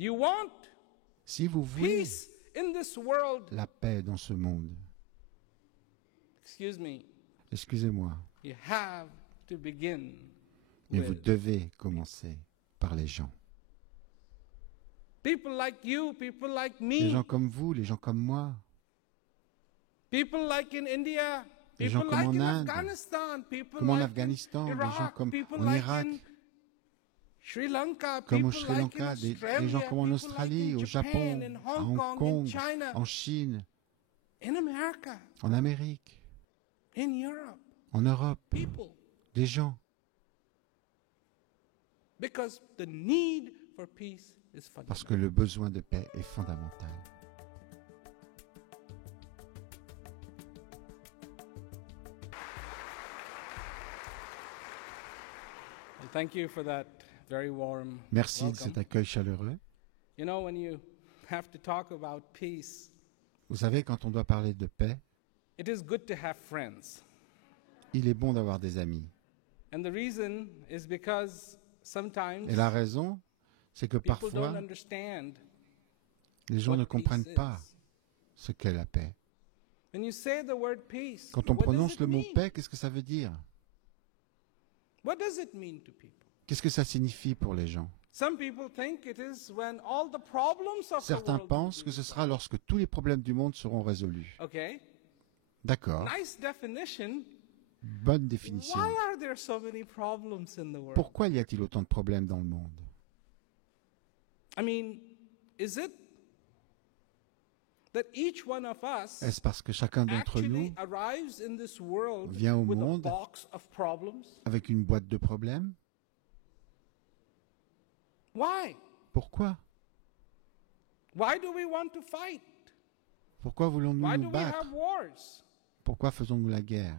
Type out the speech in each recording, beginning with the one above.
You want Si vous voulez peace in this world. la paix dans ce monde, Excuse me. excusez-moi, You have to begin mais vous with devez commencer par les gens. people like you, people like Les gens me, comme vous, les gens comme moi, people like in India, les gens people comme like en in Inde, Afghanistan, people comme en like Afghanistan, in des gens Iraq, comme people en like Irak, in Sri Lanka, comme au people Sri like in Lanka, des Australia, gens comme en people Australie, like in au Japan, Japon, in à Hong Hong Kong, in Kong, China, en Chine, in America, en Amérique, in Europe, en Europe, people. des gens. Because the need for peace is Parce fundamental. que le besoin de paix est fondamental. And thank you for that very warm Merci de welcome. cet accueil chaleureux. You know, when you have to talk about peace, Vous savez, quand on doit parler de paix, it is good to have friends. il est bon d'avoir des amis. And the reason is because sometimes Et la raison, c'est que people don't parfois, understand les gens ne what comprennent peace pas is. ce qu'est la paix. When you say the word peace, Quand on what does prononce it le mot mean? paix, qu'est-ce que ça veut dire? What does it mean to people? Qu'est-ce que ça signifie pour les gens? Some people think it is when all the problems of the Certains world pensent will que be ce sera lorsque tous les problèmes du monde seront résolus. Okay, D'accord, nice definition. bonne définition. Why are there so many problems in the world? Pourquoi y a-t-il autant de problèmes dans le monde? I mean, is it that each one of us Est-ce parce que chacun d'entre nous, actually arrives in this world vient au with a monde box of problems? avec une boîte de problèmes? Why? Pourquoi? Why do we want to fight? Pourquoi voulons-nous Why do nous we battre? have wars? Pourquoi faisons-nous la guerre?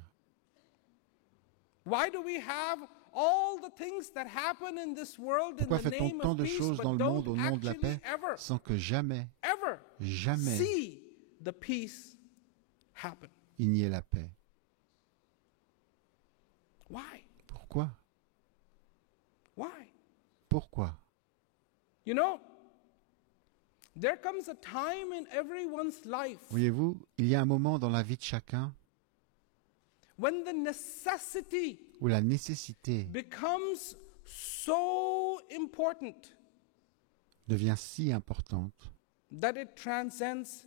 Why do we have all the things that happen in this world in Pourquoi the fait-on name tant of de peace, choses but dans le monde au don't nom de la actually paix ever, sans que jamais, ever jamais see the peace happen? il n'y ait la paix? Why? Pourquoi? Why? Pourquoi? You know, there comes a time in everyone's life Voyez-vous, il y a un moment dans la vie de chacun when the necessity où la nécessité becomes so important devient si importante that it transcends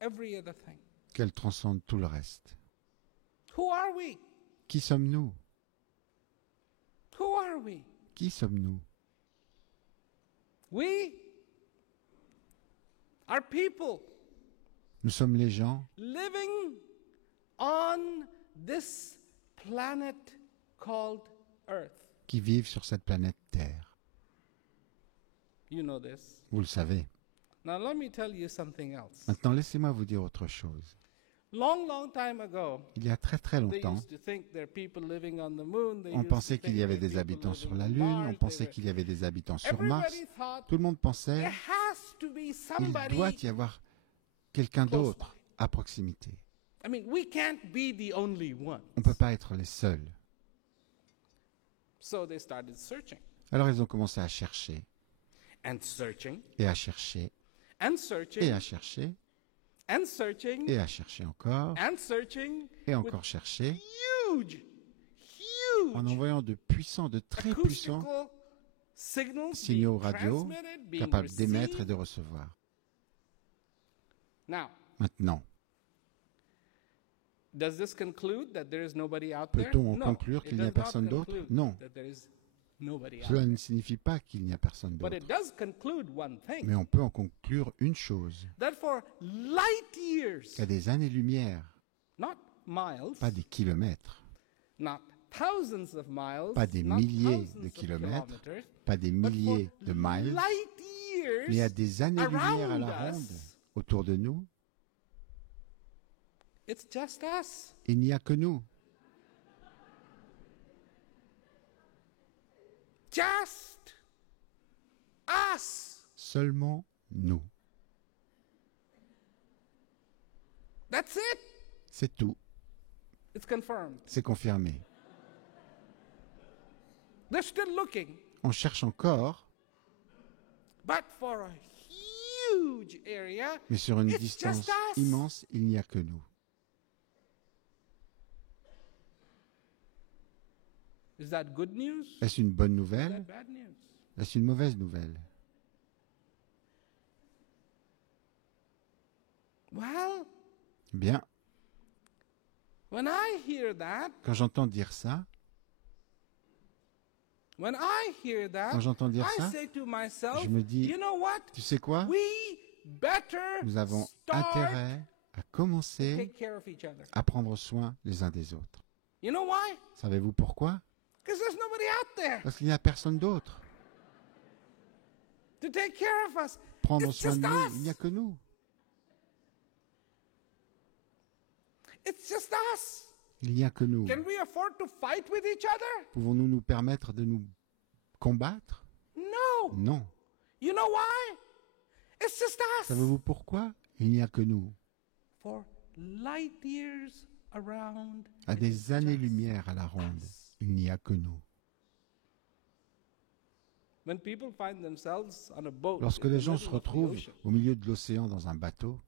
every other thing. qu'elle transcende tout le reste. Who are we? Qui sommes-nous? Who are we? Qui sommes-nous? We are people Nous sommes les gens living on this planet called Earth. qui vivent sur cette planète Terre. You know this. Vous le savez. Now let me tell you something else. Maintenant, laissez-moi vous dire autre chose. Long time ago, Il y a très très they longtemps, used to think there are people living on the moon. They on used pensait to qu'il think y avait there are des habitants people sur la living Lune, on on Mars. pensait They qu'il y avait des habitants sur were- Mars. Everybody thought Tout le monde pensait there has to be qu'il somebody. doit y avoir quelqu'un close d'autre à proximité. I mean, we can't be the only one. On ne peut pas être les seuls. So they started searching Alors ils ont commencé à chercher, and searching et à chercher, and et searching à chercher, and searching et à chercher encore, and searching et with encore chercher, huge en envoyant de puissants, de très puissants acoustical signals signaux being radio transmitted, being capables d'émettre et received. de recevoir. Now, Maintenant, does this conclude that there is nobody out there? peut-on en No, conclure it qu'il n'y a does not personne d'autre? conclude Non. that there is nobody out Cela there. ne signifie pas qu'il n'y a personne But d'autre. it does conclude one thing, Mais on peut en conclure une chose, that for light years, qu'il y a des années-lumière, not miles, pas des kilomètres, not thousands of miles, pas des not milliers thousands de of kilomètres, kilometers, pas des but milliers for de miles, light mais il y a years des années-lumière à la around ronde us, autour de nous. it's just us. Il n'y a que nous. Just us. Seulement nous. That's it. C'est tout. It's confirmed. C'est confirmé. They're still looking, On cherche encore, but for a huge area, Mais sur une it's distance just us. immense, il n'y a que nous. Is that good news? Est-ce une bonne Is that nouvelle? bad news? Est-ce une mauvaise nouvelle? Well, Bien, when I hear that, quand j'entends dire ça, quand j'entends dire I ça, say to myself, je me dis, you know what? tu sais quoi? We better Nous avons start intérêt à to commencer take care of each other. à prendre soin les uns des autres. You know why? Savez-vous pourquoi? Because there's nobody out there Parce qu'il n'y a personne d'autre. to take care of us. Prendre It's soin de just nous, us. il n'y a que nous. It's just us. Il n'y a que nous. Can we afford to fight with each other? Pouvons-nous nous permettre de nous combattre? No. Non. You know why? It's just us. Savez-vous pourquoi? Il n'y a que nous. For light years around. À it is des just années-lumière à la ronde, us. il n'y a que nous. When people find themselves on a boat Lorsque in the les gens middle se of the retrouvent ocean, au milieu de l'océan dans un bateau,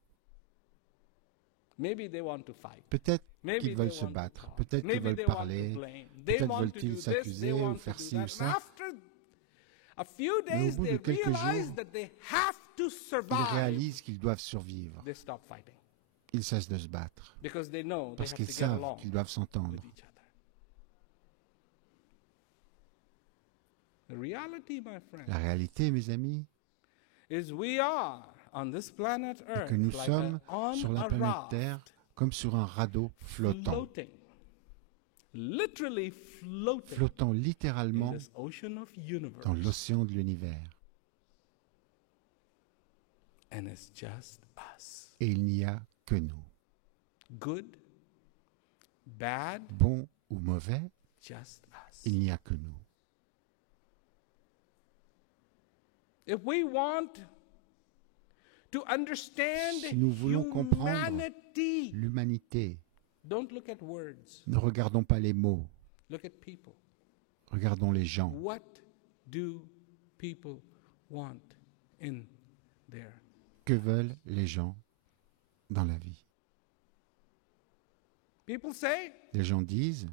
maybe they want to fight. peut-être Maybe qu'ils they veulent se want to battre, talk. peut-être qu'ils Maybe veulent they want to parler, blame. They peut-être want to do veulent-ils this, they s'accuser want ou to faire do ci that. ou And ça. after a few Mais au days, bout they de quelques realize jours, that they have to Ils survive. réalisent qu'ils doivent survivre. They stop fighting Ils cessent de se battre because they know they parce have qu'ils to get savent along qu'ils doivent s'entendre. with each other. The reality, my friend, La réalité, mes amis, is we are on this planet est Earth que nous like sommes on sur la a planète raft, Terre comme sur un radeau flottant, floating, literally floating flottant in littéralement this ocean of universe. dans l'océan de l'univers. And it's just us. Et il n'y a que nous. Good, bad, Bon ou mauvais, just us. il n'y a que nous. If we want to understand Si nous voulons comprendre humanity, l'humanité, don't look at words, ne regardons pas les mots, look at people. regardons les gens. What do people want in their Que veulent les gens dans la vie? People say, Les gens disent,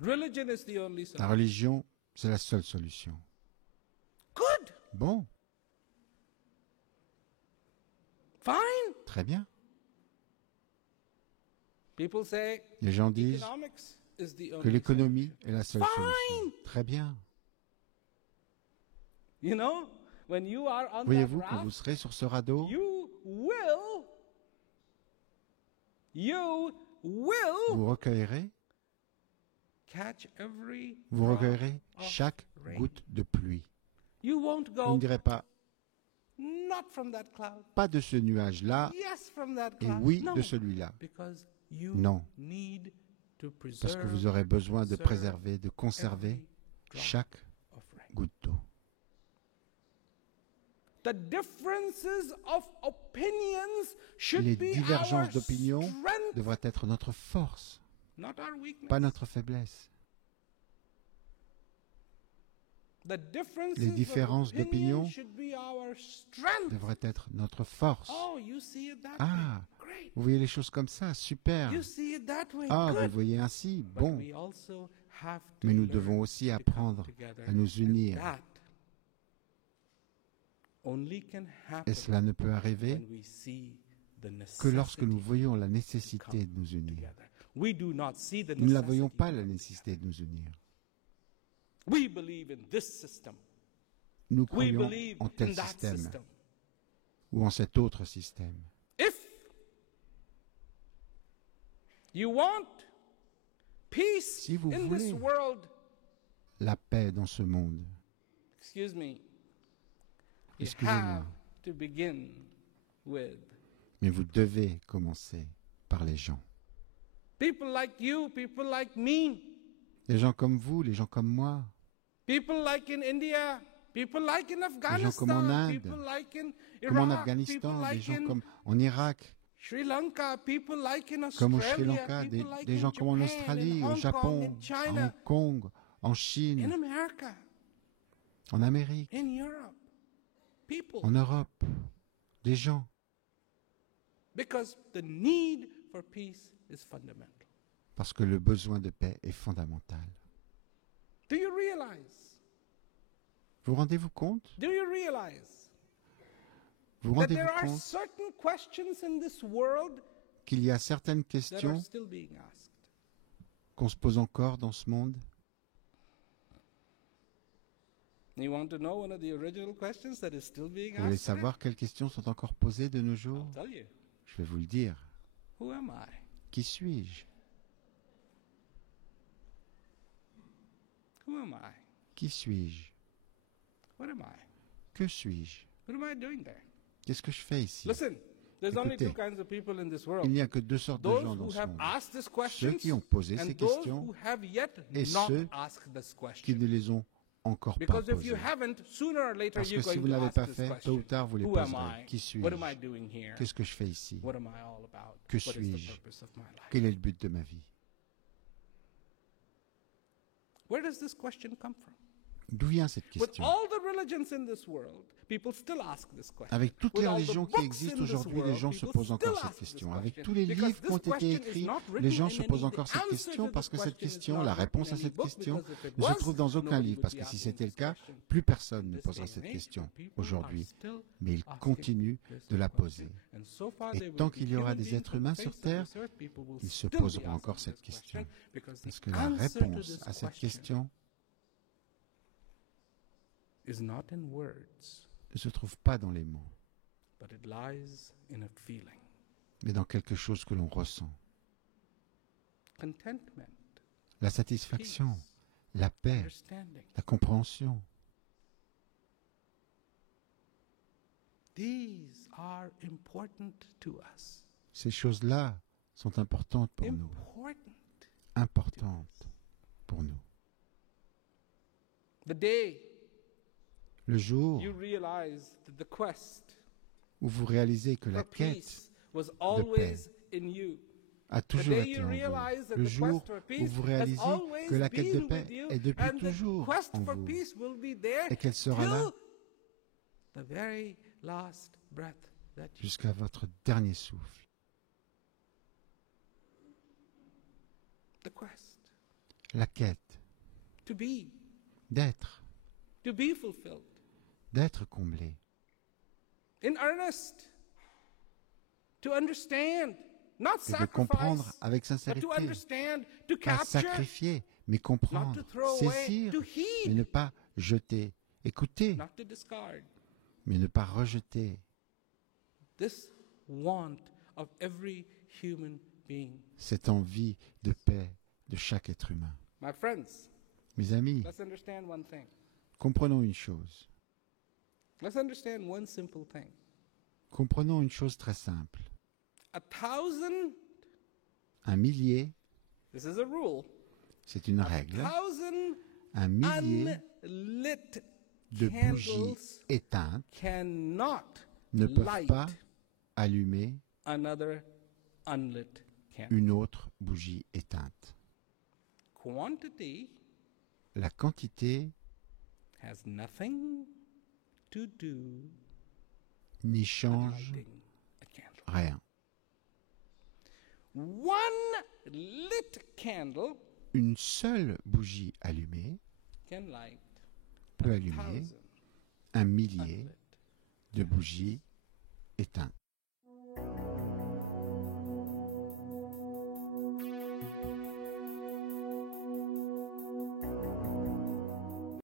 religion is the only la solution. religion, c'est la seule solution. Good, Bon, fine. très bien. People say Les gens disent economics is the que only l'économie solution. est la seule solution. Très bien. You know, when you are on that Voyez-vous, quand vous raft, serez sur ce radeau, you will vous recueillerez catch every Vous drop recueillerez of chaque rain. goutte de pluie. You won't Vous go, ne direz pas, not from that cloud. pas de ce nuage-là Yes, from that et cloud. oui No, de celui-là. because you Non. need to Parce que vous preserve aurez besoin de preserve préserver, de conserver every drop chaque of rain. goutte d'eau. The differences of opinions should Les be divergences our d'opinion strength, devraient être notre force, not our weakness. pas notre faiblesse. The differences Les différences of opinion d'opinion should be our strength. devraient être notre force. Oh, you see it that Ah, way. Great. vous voyez les choses comme ça, super. You see it that way. Ah, vous le Good. voyez ainsi, But bon. we also have to Mais nous learn devons aussi to come apprendre together. à nous unir. That only can Et happen cela ne peut arriver when we see the que lorsque nous necessity voyons la to nécessité come de nous unir. together. We do not see the Nous ne la voyons necessity pas, to la come nécessité de nous unir. together. We believe in this system. Nous We croyons believe en in tel that système system. ou en cet autre système. If you want peace Si vous in voulez this world, la paix dans ce monde, excuse me, you excusez-moi, have to begin with mais vous devez commencer par les gens. people like you, people like me, Les gens comme vous, les gens comme moi, people like in India, people like in gens comme en Afghanistan, Inde, people like in comme en Iraq, Afghanistan, people des like gens in comme en Irak, Sri Lanka, people like in comme au Australia, Sri Lanka, people like des in gens comme en Japan, Australie, in au Hong Kong, Japon, in à China, Hong Kong, en in Chine, America. en Amérique, in Europe, people. en Europe, des gens. Because the need for peace is fundamental. Parce que le besoin de paix est fondamental. Do you realize? Vous rendez-vous compte? Do you realize Vous that rendez-vous there are compte certain questions in this world qu'il y a certaines that are questions still being asked? qu'on se pose encore dans ce monde? You want to know one of the original questions that is still being Vous voulez asked? savoir quelles questions sont encore posées de nos jours? I'll tell you. Je vais vous le dire. Who am I? Qui suis-je? Who am I? Qui suis-je? What am I? Que suis-je? What am I doing there? Qu'est-ce que je fais ici? Listen, there's only Écoutez, two kinds of people in this Il world. n'y a que deux sortes de Those gens dans who ce have monde. asked these Ceux questions qui ont posé and ces those questions who have yet et not ceux asked this qui question. ne les ont encore pas Because if you posées. haven't, sooner or later Parce que you're si going vous to ne l'avez ask pas this fait, tôt question. ou tard, vous les Who am poserez. I? Qui suis-je? What am I doing here? Qu'est-ce que je fais ici? What am I all about? Que What is the suis-je? purpose of my life? Quel est le but de ma vie? Where does this question come from? D'où vient cette With question? all the religions in this world, people still ask this question. Avec toutes With les all the religions qui books existent in this aujourd'hui, les world, gens se people posent encore still cette ask this question. Avec question. tous les Because livres qui ont this été question is écrits, not written les gens in se any- posent encore the cette answer question to parce this que cette question is question, not la written réponse in à any cette book, question because if it ne se was, trouve dans aucun nobody livre. would Parce be que si asking c'était le this cas, question. plus personne ne This posera day cette and age, question people aujourd'hui. are still Mais ils asking continuent this de la question. poser. And so far Et there will tant be qu'il y aura human des beings êtres on humain the sur face of Terre, this earth, people will ils se still be poseront asking encore this cette question. because Parce the que la answer to réponse this à cette question question is not in words, ne se trouve pas dans les mots, but it lies in a feeling. mais dans quelque chose que l'on ressent. Contentment, La satisfaction, peace, la paix, understanding. la compréhension. These are important to us. Ces choses-là sont importantes pour nous, Important. importantes pour nous. The day Le jour you realize that the quest où vous réalisez que la for quête peace was always in you. a The toujours day été you en realize vous, that le the jour quest for où peace vous has réalisez always que la quête de been paix with you, est depuis and the toujours quest en for vous peace will be there et qu'elle sera là till the very last breath that you jusqu'à votre dernier souffle. the quest La quête to be fulfilled d'être comblé, in earnest, to understand, not et de comprendre sacrifice, avec but sincérité, to understand, to pas capture, sacrifier, mais not comprendre, to throw away, saisir, to mais heed, ne pas jeter, écouter, not to discard. mais ne pas rejeter. This want of every human being. Cette envie de paix de chaque être humain. My friends, Mes amis, let's understand one thing. comprenons une chose. Let's understand one simple thing. Comprenons une chose très simple. 1,000, Un millier, this is a rule, c'est une règle, 1,000 un millier unlit de bougies candles éteintes cannot ne peuvent light pas allumer another unlit candle. une autre bougie éteinte. Quantity La quantité has nothing to do n'y with change lighting a candle. rien. One lit candle Une seule bougie allumée can light peut allumer 1,000 un millier unlit. de bougies éteintes.